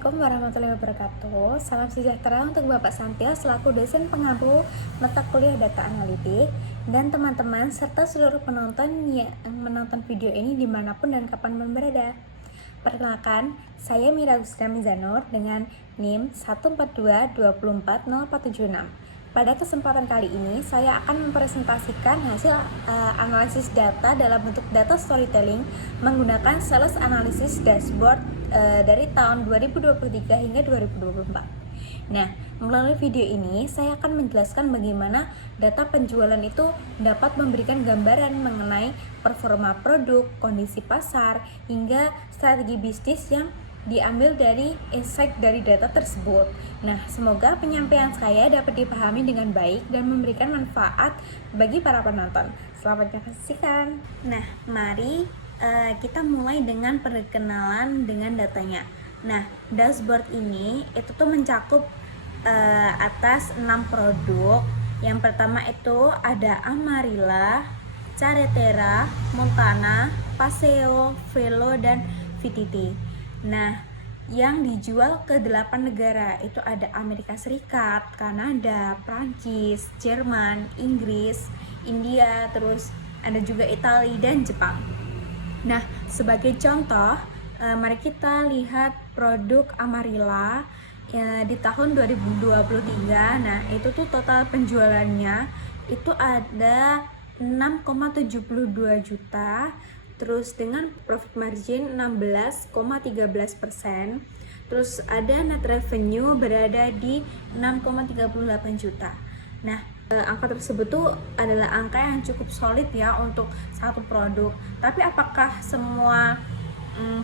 Assalamualaikum warahmatullahi wabarakatuh. Salam sejahtera untuk Bapak Santia selaku dosen pengampu mata kuliah data analitik dan teman-teman serta seluruh penonton yang menonton video ini dimanapun dan kapan berada. Perkenalkan, saya Mira Gustina Mizanur dengan NIM 142240476. Pada kesempatan kali ini, saya akan mempresentasikan hasil analisis data dalam bentuk data storytelling menggunakan sales analysis dashboard dari tahun 2023 hingga 2024. Nah, melalui video ini, saya akan menjelaskan bagaimana data penjualan itu dapat memberikan gambaran mengenai performa produk, kondisi pasar, hingga strategi bisnis yang diambil dari insight dari data tersebut. Nah, semoga penyampaian saya dapat dipahami dengan baik dan memberikan manfaat bagi para penonton. Selamat menyaksikan. Nah, mari kita mulai dengan perkenalan dengan datanya. Nah, dashboard ini itu tuh mencakup atas 6 produk. Yang pertama itu ada Amarilla, Carretera, Montana, Paseo, Velo, dan VTT. Nah, yang dijual ke 8 negara itu ada Amerika Serikat, Kanada, Prancis, Jerman, Inggris, India, terus ada juga Italia dan Jepang. Nah, sebagai contoh, mari kita lihat produk Amarilla di tahun 2023. Nah, itu tuh total penjualannya itu ada 6,72 juta. Terus dengan profit margin 16,13%. Terus ada net revenue berada di 6,38 juta. Nah, angka tersebut tuh adalah angka yang cukup solid ya untuk satu produk. Tapi apakah semua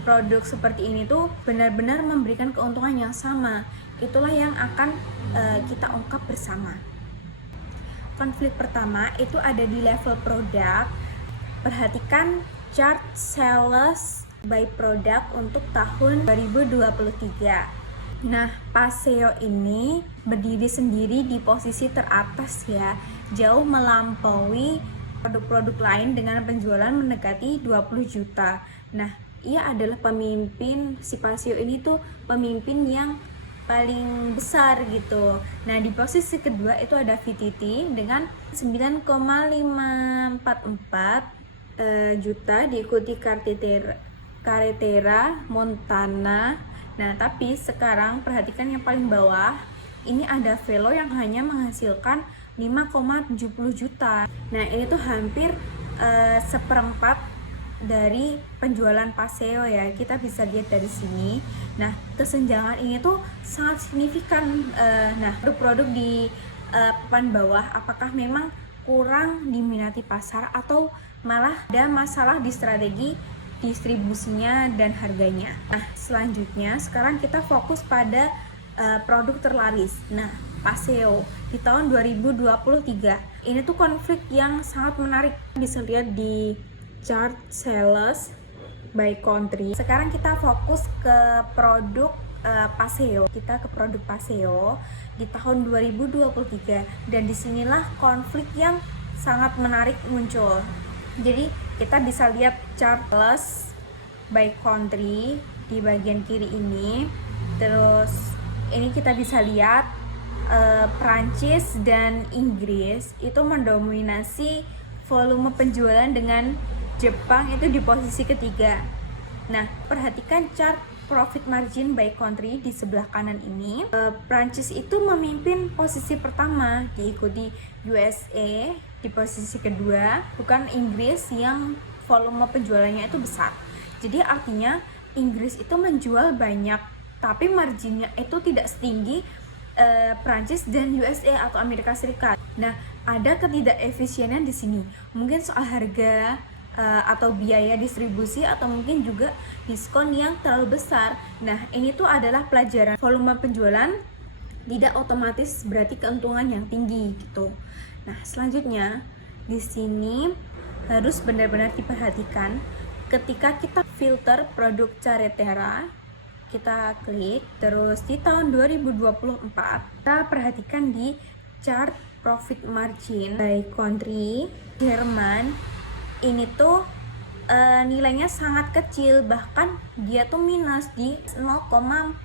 produk seperti ini tuh benar-benar memberikan keuntungan yang sama? Itulah yang akan kita ungkap bersama. Konflik pertama itu ada di level produk. Perhatikan chart sales by product untuk tahun 2023. Nah, Paseo ini berdiri sendiri di posisi teratas ya, jauh melampaui produk-produk lain dengan penjualan mendekati 20 juta. Nah, ia adalah pemimpin, si Paseo ini tuh pemimpin yang paling besar gitu. Nah, di posisi kedua itu ada VTT dengan 9,544 juta, diikuti Carretera, Montana. Nah, tapi sekarang perhatikan yang paling bawah, ini ada Velo yang hanya menghasilkan 5,70 juta. Nah, ini tuh hampir seperempat dari penjualan Paseo ya. Kita bisa lihat dari sini. Nah, kesenjangan ini tuh sangat signifikan. Nah, produk-produk di papan bawah apakah memang kurang diminati pasar atau malah ada masalah di strategi distribusinya dan harganya. Nah, selanjutnya sekarang kita fokus pada produk terlaris. Nah, Paseo di tahun 2023. Ini tuh konflik yang sangat menarik. Bisa lihat di chart sales by country. Sekarang kita fokus ke produk Paseo. Kita ke produk Paseo di tahun 2023 dan disinilah konflik yang sangat menarik muncul. Jadi kita bisa lihat chart sales by country di bagian kiri ini. Terus ini kita bisa lihat Prancis dan Inggris itu mendominasi volume penjualan dengan Jepang itu di posisi ketiga. Nah, perhatikan chart profit margin by country di sebelah kanan ini. Prancis itu memimpin posisi pertama, diikuti USA di posisi kedua, bukan Inggris yang volume penjualannya itu besar. Jadi artinya Inggris itu menjual banyak, tapi marginnya itu tidak setinggi Prancis dan USA atau Amerika Serikat. Nah, ada ketidakefisienan di sini. Mungkin soal harga atau biaya distribusi atau mungkin juga diskon yang terlalu besar. Nah, ini tuh adalah pelajaran. Volume penjualan tidak otomatis berarti keuntungan yang tinggi gitu. Nah, selanjutnya di sini harus benar-benar diperhatikan ketika kita filter produk Carretera. Kita klik terus di tahun 2024. Kita perhatikan di chart profit margin by country. Jerman ini tuh nilainya sangat kecil, bahkan dia tuh minus di 0,46%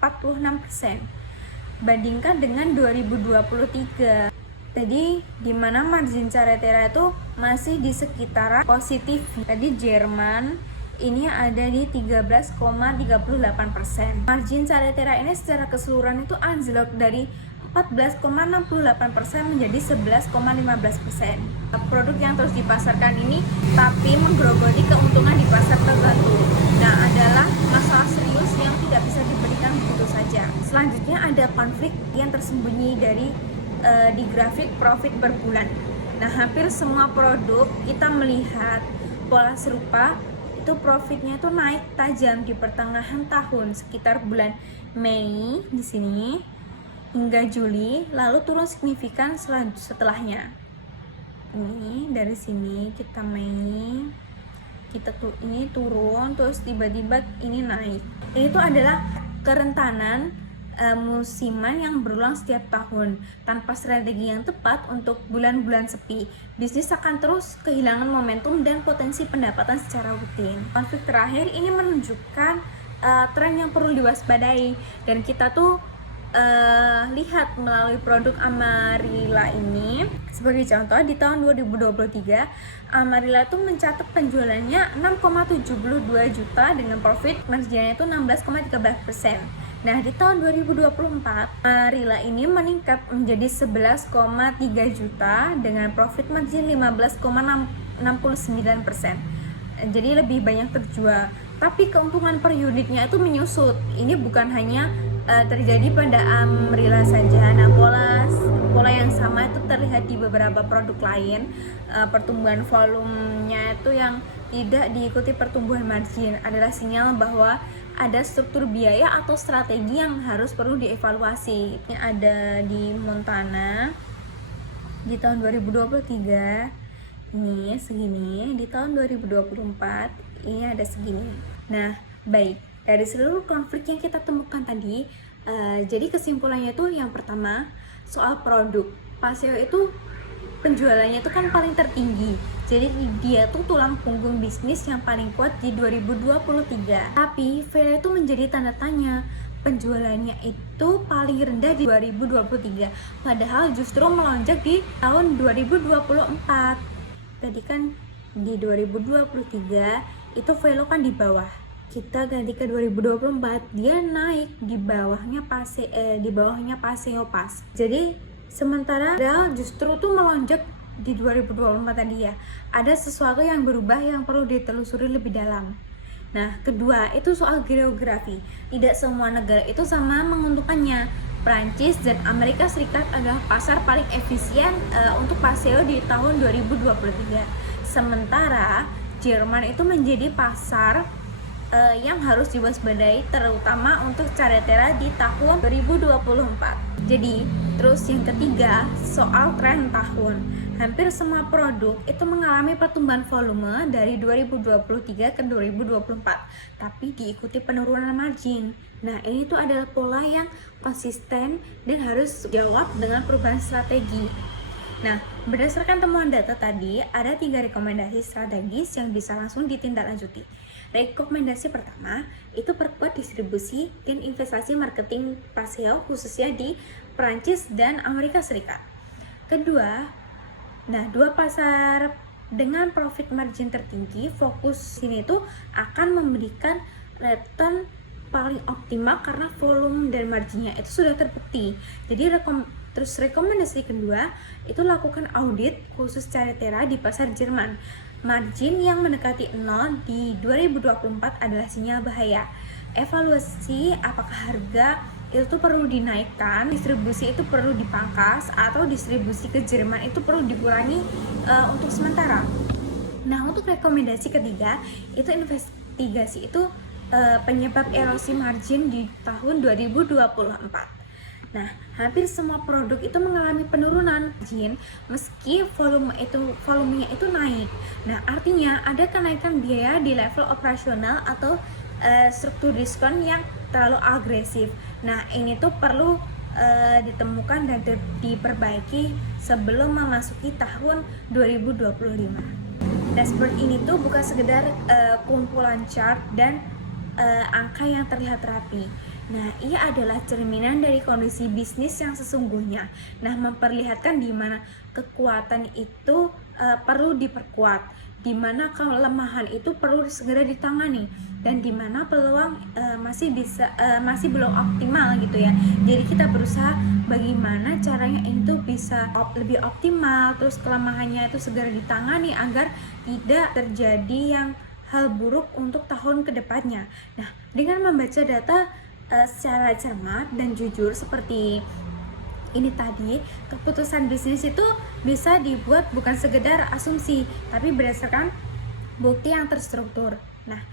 bandingkan dengan 2023. Tadi dimana margin Caretera itu masih di sekitaran positif. Tadi Jerman ini ada di 13,38%. Margin Caretera ini secara keseluruhan itu anjlok dari 14,68% menjadi 11,15%. Produk yang terus dipasarkan ini tapi menggerogoti keuntungan di pasar tertentu. Nah, adalah masalah serius yang tidak bisa diberikan begitu saja. Selanjutnya ada konflik yang tersembunyi di grafik profit per bulan. Nah, hampir semua produk kita melihat pola serupa, itu profitnya itu naik tajam di pertengahan tahun sekitar bulan Mei di sini hingga Juli, lalu turun signifikan setelahnya. Ini dari sini kita Mei, ini turun, terus tiba-tiba ini naik. Ini tuh adalah kerentanan musiman yang berulang setiap tahun. Tanpa strategi yang tepat untuk bulan-bulan sepi, bisnis akan terus kehilangan momentum dan potensi pendapatan secara rutin. Konflik terakhir ini menunjukkan tren yang perlu diwaspadai, dan kita tuh lihat melalui produk Amarilla ini. Sebagai contoh, di tahun 2023 Amarilla itu mencatat penjualannya 6,72 juta dengan profit marginnya itu 16,13%. Nah, di tahun 2024 Amarilla ini meningkat menjadi 11,3 juta dengan profit margin 15,69%. Jadi lebih banyak terjual, tapi keuntungan per unitnya itu menyusut. Ini bukan hanya terjadi pada Amarilla saja. Nah, pola yang sama itu terlihat di beberapa produk lain. Pertumbuhan volumenya itu yang tidak diikuti pertumbuhan margin adalah sinyal bahwa ada struktur biaya atau strategi yang harus perlu dievaluasi. Ini ada di Montana di tahun 2023 ini segini, di tahun 2024 ini ada segini. Nah, baik. Dari seluruh konflik yang kita temukan tadi, jadi kesimpulannya itu yang pertama soal produk. Paseo itu penjualannya itu kan paling tertinggi, jadi dia tuh tulang punggung bisnis yang paling kuat di 2023. Tapi Vela itu menjadi tanda tanya, penjualannya itu paling rendah di 2023, padahal justru melonjak di tahun 2024. Tadi kan di 2023 itu Velo kan di bawah, kita ganti ke 2024 dia naik, di bawahnya Paseo pas. Jadi sementara justru tuh melonjak di 2024 tadi ya. Ada sesuatu yang berubah yang perlu ditelusuri lebih dalam. Nah, kedua itu soal geografi. Tidak semua negara itu sama menguntungkannya. Prancis dan Amerika Serikat adalah pasar paling efisien untuk Paseo di tahun 2023. Sementara Jerman itu menjadi pasar yang harus diwaspadai, terutama untuk Caretera di tahun 2024. Jadi, terus yang ketiga, soal tren tahun. Hampir semua produk itu mengalami pertumbuhan volume dari 2023 ke 2024, tapi diikuti penurunan margin. Nah, ini tuh adalah pola yang konsisten dan harus jawab dengan perubahan strategi. Nah, berdasarkan temuan data tadi, ada 3 rekomendasi strategis yang bisa langsung ditindaklanjuti. Rekomendasi pertama, itu perkuat distribusi dan investasi marketing Paseo khususnya di Prancis dan Amerika Serikat. Kedua, dua pasar dengan profit margin tertinggi, fokus sini tuh akan memberikan return paling optimal karena volume dan marginnya itu sudah terbukti. Jadi terus rekomendasi kedua itu lakukan audit khusus Caretera di pasar Jerman. Margin yang mendekati 0 di 2024 adalah sinyal bahaya. Evaluasi apakah harga itu perlu dinaikkan, distribusi itu perlu dipangkas, atau distribusi ke Jerman itu perlu dikurangi untuk sementara. Nah, untuk rekomendasi ketiga itu investigasi itu penyebab erosi margin di tahun 2024. Nah, hampir semua produk itu mengalami penurunan margin meski volumenya itu naik. Nah, artinya ada kenaikan biaya di level operasional atau struktur diskon yang terlalu agresif. Nah, ini tuh perlu ditemukan dan diperbaiki sebelum memasuki tahun 2025. Dashboard ini tuh bukan sekedar kumpulan chart dan angka yang terlihat rapi. Nah, ia adalah cerminan dari kondisi bisnis yang sesungguhnya. Nah, memperlihatkan di mana kekuatan itu perlu diperkuat, di mana kelemahan itu perlu segera ditangani, dan di mana peluang masih belum optimal gitu ya. Jadi kita berusaha bagaimana caranya itu bisa lebih optimal, terus kelemahannya itu segera ditangani agar tidak terjadi yang hal buruk untuk tahun kedepannya. Nah, dengan membaca data secara cermat dan jujur seperti ini tadi, keputusan bisnis itu bisa dibuat bukan sekedar asumsi, tapi berdasarkan bukti yang terstruktur. Nah,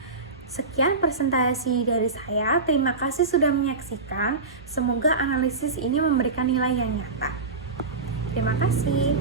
sekian presentasi dari saya. Terima kasih sudah menyaksikan. Semoga analisis ini memberikan nilai yang nyata. Terima kasih.